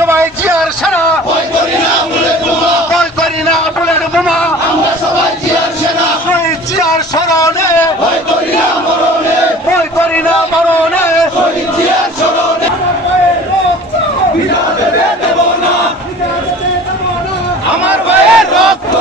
সবাই জিয়ার সেনা ভয় করি না বুলেট বোমা আমরা সবাই জিয়ার সেনা শহীদ জিয়ার স্মরণে ভয় করি না মরণে শহীদ জিয়ার স্মরণে আমার ভাইয়ের রক্ত